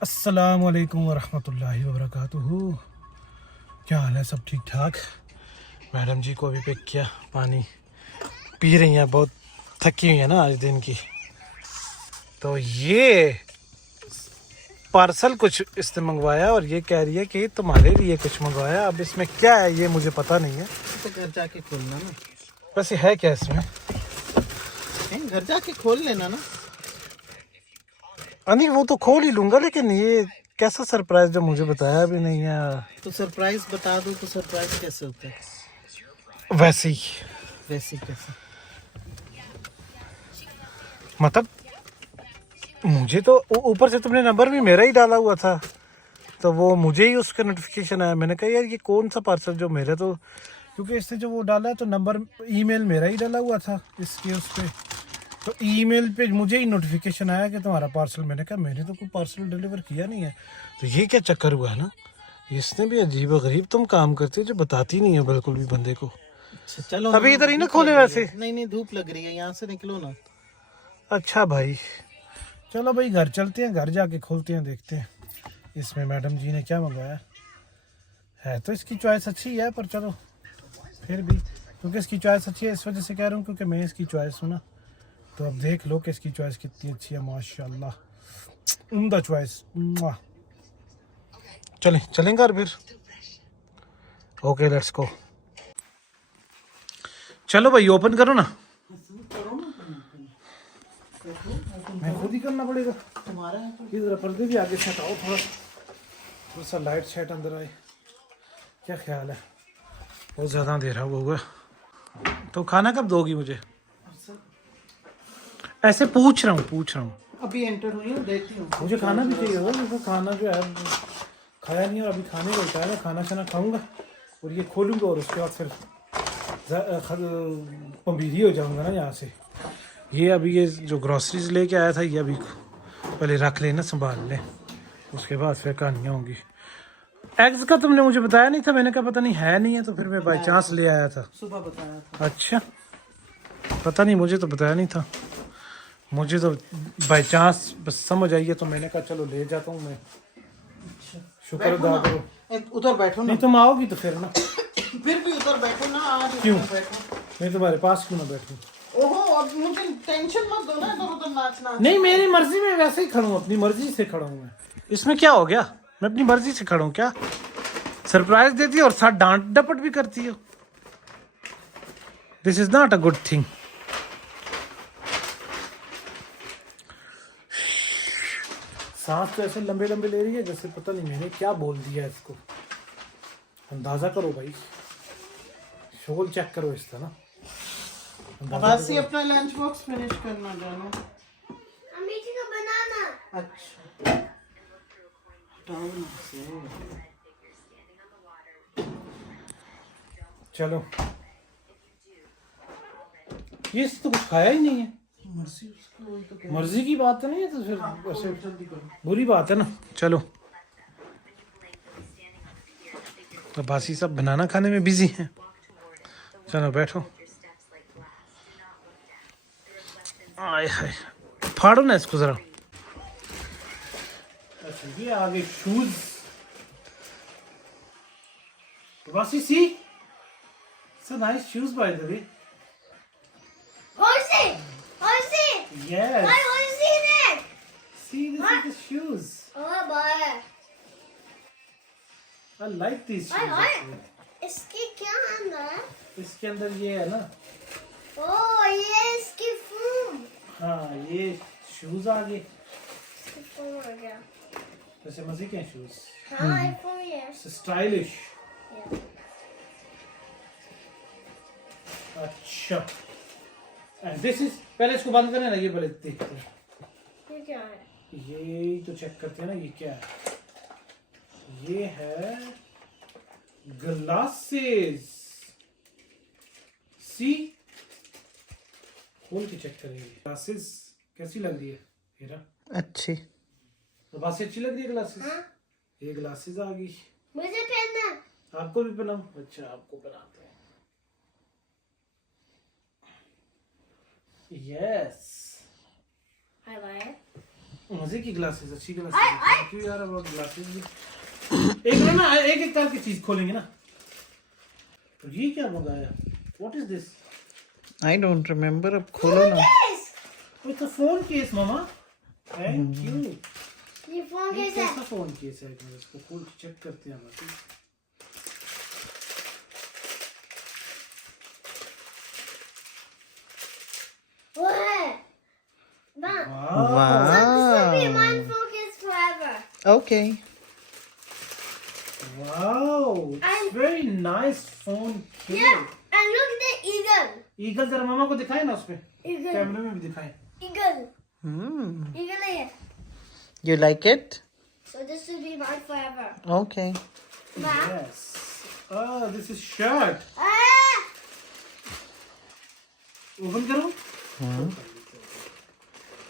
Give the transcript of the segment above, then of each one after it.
अस्सलाम वालेकुम वरहमतुल्लाहि वबरकातुहू। क्या हाल है? सब ठीक ठाक? मैडम जी को अभी पिक किया, पानी पी रही हैं, बहुत थकी हुई है ना आज दिन की। तो ये पार्सल कुछ इसने मंगवाया और ये कह रही है कि तुम्हारे लिए कुछ मंगवाया। अब इसमें क्या है ये मुझे पता नहीं है। तो घर जाके खोलना ना। वैसे है क्या इसमें? घर जाके खोल लेना ना। नहीं वो तो खोल ही लूंगा, लेकिन ये कैसा सरप्राइज जो मुझे बताया भी नहीं है। तो सरप्राइज बता दो तो सरप्राइज कैसे होता है? वैसे ही वैसे कैसे? मतलब मुझे तो ऊपर से तुमने नंबर भी मेरा ही डाला हुआ था, तो वो मुझे ही उसका नोटिफिकेशन आया। मैंने कहा यार ये कौन सा पार्सल जो मेरे, तो क्योंकि इसने जो वो डाला है तो नंबर ईमेल मेरा ही डाला हुआ था इसके उस पर, तो ईमेल पे मुझे ही नोटिफिकेशन आया कि तुम्हारा पार्सल। मैंने कहा मैंने तो कोई पार्सल डिलीवर किया नहीं है। तो ये क्या चक्कर हुआ है ना, इसने भी अजीब गरीब तुम काम करते हो जो बताती नहीं है बिल्कुल भी बंदे को। अच्छा चलो अभी ना, इधर ही ना धूप खोले लग रही वैसे। है। नहीं धूप लग रही है, यहाँ से निकलो ना। अच्छा भाई, चलो भाई घर चलते हैं, घर जाके खोलते हैं, देखते हैं इसमें मैडम जी ने क्या मंगवाया है। तो इसकी चॉइस अच्छी है, पर चलो फिर भी, क्योंकि इसकी चॉइस अच्छी है इस वजह से कह रहा हूँ क्योंकि मैं इसकी चॉइस हूँ ना। तो अब देख लो कि इसकी चॉइस कितनी अच्छी है, माशाल्लाह, उम्दा चॉइस। चलें घर फिर। Okay let's go. चलो भाई ओपन करो ना। मैं खुद ही करना पड़ेगा तुम्हारा है कि जरा पर्दे भी आगे से हटाओ, थोड़ा सा लाइट शाइट अंदर आए। क्या ख्याल है? बहुत ज़्यादा अंधेरा हुआ। तो खाना कब दोगी मुझे? ऐसे पूछ रहा हूँ। अभी एंटर हुई हूँ, देखती हूँ। मुझे खाना भी चाहिए होगा, क्योंकि खाना जो है खाया नहीं और अभी खाने का होता है। खाना शाना खाऊंगा और ये खोलूंगा और उसके बाद फिर पम्बीरी हो जाऊंगा ना यहाँ से। ये अभी ये जो ग्रॉसरीज लेके आया था ये अभी पहले रख लेना, संभाल लें, उसके बाद फिर कहानियाँ होंगी। एग्स का तुमने मुझे बताया नहीं था, मैंने कहा पता नहीं है नहीं है, तो फिर मैं बाई चांस ले आया था। सुबह बताया था। अच्छा, पता नहीं, मुझे तो बताया नहीं था। मुझे तो बाई चांस बस समझ आई है, तो मैंने कहा चलो ले जाता हूँ मैं। शुक्र अदा करो। उधर बैठो ना। नहीं तुम आओगी तो फिर ना। फिर भी उधर बैठो ना, आज क्यों? बैठो। मैं तुम्हारे पास क्यों ना बैठूं? ओहो, अब मुझे टेंशन मत दो ना, इधर उधर नाचना। नहीं मेरी मर्जी में वैसे ही खड़ा हूँ, अपनी मर्जी से खड़ा हूँ मैं। इसमें क्या हो गया? मैं अपनी मर्जी से खड़ा हूँ क्या? सरप्राइज देती हो और साथ डांट डपट भी करती हो। This is not a good thing. सांस तो ऐसे लंबे लंबे ले रही है जैसे पता नहीं मैंने क्या बोल दिया इसको। अंदाजा करो भाई, शोल चेक करो इसका ना। बस ही अपना लंच बॉक्स फिनिश करना जानो। अमीठी का बनाना। अच्छा हटाओ ना से। चलो, ये तो कुछ खाया ही नहीं है। मर्जी उसकी, वही तो कह। मर्जी की बात नहीं है तो फिर वैसे जल्दी करो। बुरी बात है ना। चलो, तो बासी सब बनाना खाने में बिजी हैं। चलो बैठो। आय हाय, फाड़ो ना इसको जरा। अच्छा ये आगे शूज। बासी सी, so nice shoes by the way. Horsey! Yes. Why horsey there? See, this is the shoes. Oh boy. I like these shoes. Why? actually. इसके क्या अंदर? इसके अंदर ये है ना। ओह ये इसकी फूम। हाँ ये शूज आ गए। इसकी फूम हो गया। वैसे मजे के हैं शूज, हाँ ये फूम ये। स्टाइलिश। अच्छा, एंड दिस इज, पहले इसको बंद करने ना, ये पहले देखते हैं। ये क्या है? ये तो चेक करते हैं ना, ये क्या है? ये है ग्लासेस। सी, खोल के चेक करेंगे। ग्लासेस कैसी लग रही है हेरा? अच्छी। तो बात अच्छी लग रही है ग्लासेस। हाँ? ये ग्लासेस आ गई। मुझे पहनना। आपको भी पहनाऊं? अच्छा आपको पहनाते हैं। यस। Hi bye. मजे की ग्लासेस, अच्छी ग्लासेस। थैंक यू यार, अब ग्लासेस भी एक मिनट ना, एक एक करके चीज खोलेंगे ना। तो ये क्या मंगाया? What is this? I don't remember. अब खोलो ना। Yes! It's a phone case mama. Thank you. ये फोन ये कैसा है? कैसा फोन केस है? एक मिनट इसको खोल के चेक करते हैं बाकी। वो है। वाह। वाह, So this will be Wow. mine focus forever. Okay. Wow, And- very nice phone case. Yeah. And look at the eagle. Eagle जरा मामा को दिखाए ना, उसपे Eagle. कैमरे में भी दिखाए। Eagle. Hmm. Eagle है। You like it? So this will be mine forever. Okay. Wow. Yes. Oh, this is shirt. Ah! Open करो।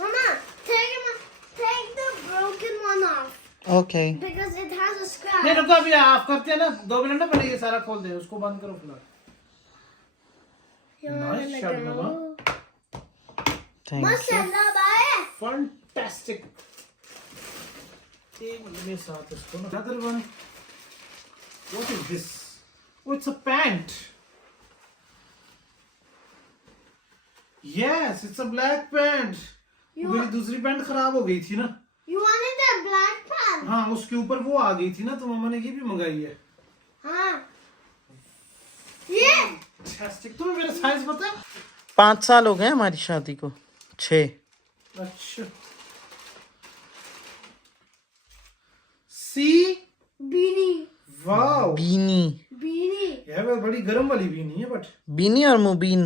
Mama, take the broken one off Okay. because it has a scratch. नहीं रुको, अभी of करते हैं ना, 2 minute ना, पहले ये सारा खोल दे, उसको बंद करो फिलहाल। You Nice wanna shot, go? Mama. Thank you. Mashallah, bhai. Fantastic. एक मिनट में साथ इसको ना। Another one. What is this? Oh, it's a pant. Yes, it's a black pant. You मेरी दूसरी पैंट खराब हो गई थी ना। You wanted the black pants? हाँ, उसके ऊपर वो आ गई थी ना, तो मम्मा ने ये भी मंगाई है। हाँ। ये Fantastic. तुम्हें मेरा साइज पता है? 5 साल हो गए हमारी शादी को। 6। अच्छा। See? beanie. Wow. बीनी। Beanie. यह वो बड़ी गर्म वाली भी नहीं है, बट बीनी और मुबीन।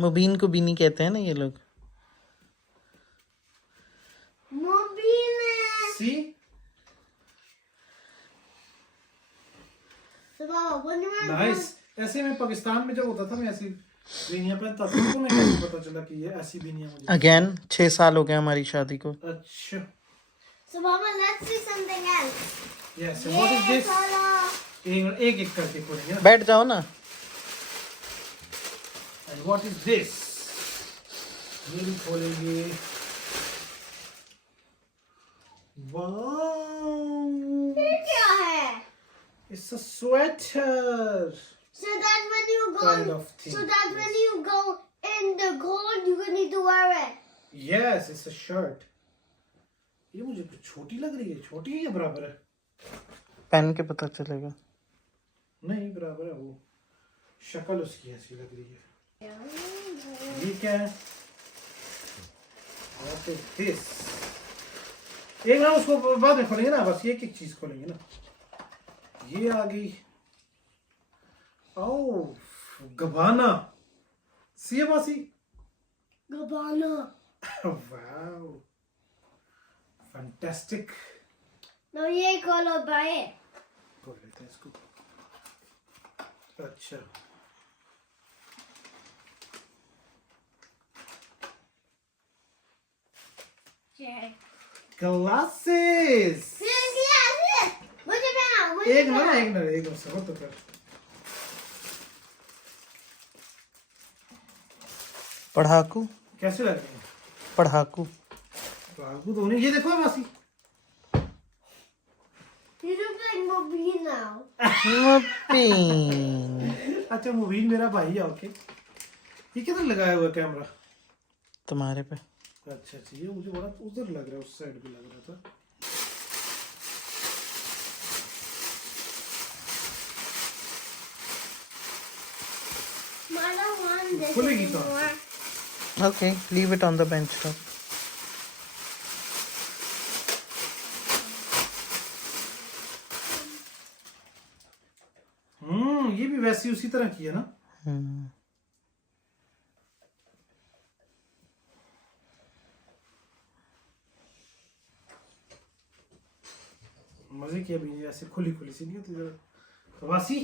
मुबीन को बीनी कहते हैं ना ये लोग। Mobile. see? So Mama, when you were Nice. ऐसे मैं पाकिस्तान में जब होता था, मैं ऐसी बीनियां पहनता था, तो मैं कैसे पता चला कि ये ऐसी बीनियां मुझे। अगेन 6 साल हो गए हमारी शादी को। अच्छा। So Mama, let's see something else. Yes. And what is this? Color. एक एक करके खोलेंगे ना। बैठ जाओ ना। And what is this? ये भी खोलेंगे। Wow. ये क्या है? It's a sweater. So that when you go, Kind of thing. so that when you go in the cold, you need to wear it. Yes, it's a shirt. ये मुझे कुछ छोटी लग रही है। छोटी है या बराबर है? पहन के पता चलेगा। नहीं, बराबर है। वो शक्ल उसकी ऐसी लग रही है। ये क्या है? What is this? एक ना, उसको बाद में खोलेंगे ना, बस एक एक चीज खोलेंगे ना। ये आ गई। ओह, गबाना। सी है मासी? Gabbana. Wow, fantastic. No, ये color by it. खोल लेते हैं इसको। अच्छा, Okay. ग्लासेस। Yes. मुझे पहना, मुझे एक ना, पहना। एक मिनट सबर तो कर। पढ़ाकू। कैसे लग रहे हैं? पढ़ाकू। रागू तो नहीं। ये देखो मासी। You look like Mobile now. मुबीन। अच्छा, मुबीन मेरा भाई है। ओके। ये किधर लगाया हुआ है कैमरा? तुम्हारे पे। अच्छा अच्छा, ये मुझे बड़ा उधर लग रहा है, उस साइड पे लग रहा था। I don't want this खुलेगी कहाँ anymore. Okay, leave it on the bench top. ये भी वैसी उसी तरह की है ना। हम्म। मजे की अभी ऐसे खुली खुली सी नहीं होती जरा। वासी,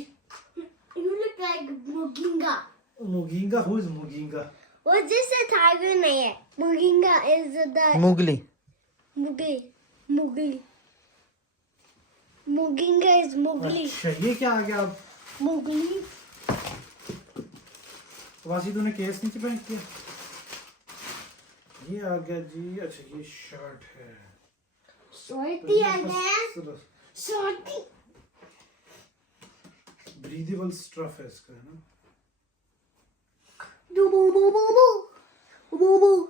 You look like Muginga. Muginga. Who is Muginga? Well, this is a tiger नहीं है. Muginga is the Mugling. Mugli. Mugli. Muginga is Mugli. अच्छा, ये क्या आ गया अब? Mugli. वासी, तूने केस नीचे पैक किया? ये आ गया जी। अच्छा ये शर्ट है। Shorty again. Shorty. Breathable stuff है इसका, है ना। Do boo boo boo boo. Boo boo.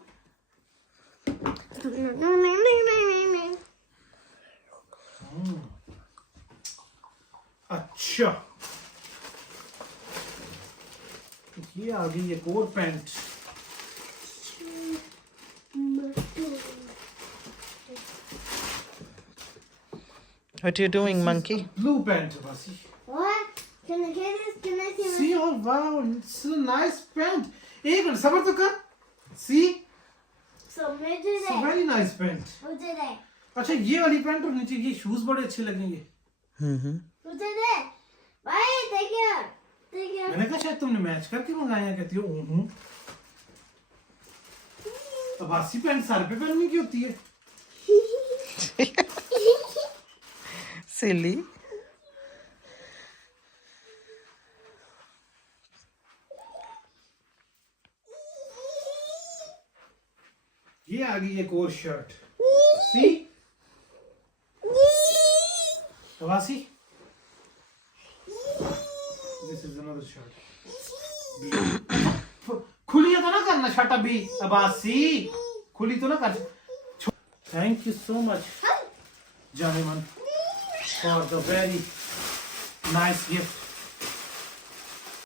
अच्छा ये आ गई एक और pant. What are you doing, monkey? Blue pant है बस। What? Can I get this? Can I see my? सी और wow, it's a nice pant. एक मिनट सबर तो कर। सी So मुझे दे. Very nice pant. मुझे दे. अच्छा ये वाली पैंट और नीचे ये शूज बड़े अच्छे लगेंगे। मुझे दे. Bye. Take care. Take care. मैंने कहा शायद तुमने मैच करके मंगाया। कहती हो अबासी पैंट सर पे पहनने की होती है। Silly. ये आ गई एक और शर्ट। सी अबासी, दिस इज अनदर शर्ट। खुली तो ना करना शर्ट अभी अबासी, खुली तो ना कर। Thank you so much Jaaneman for the very nice gift.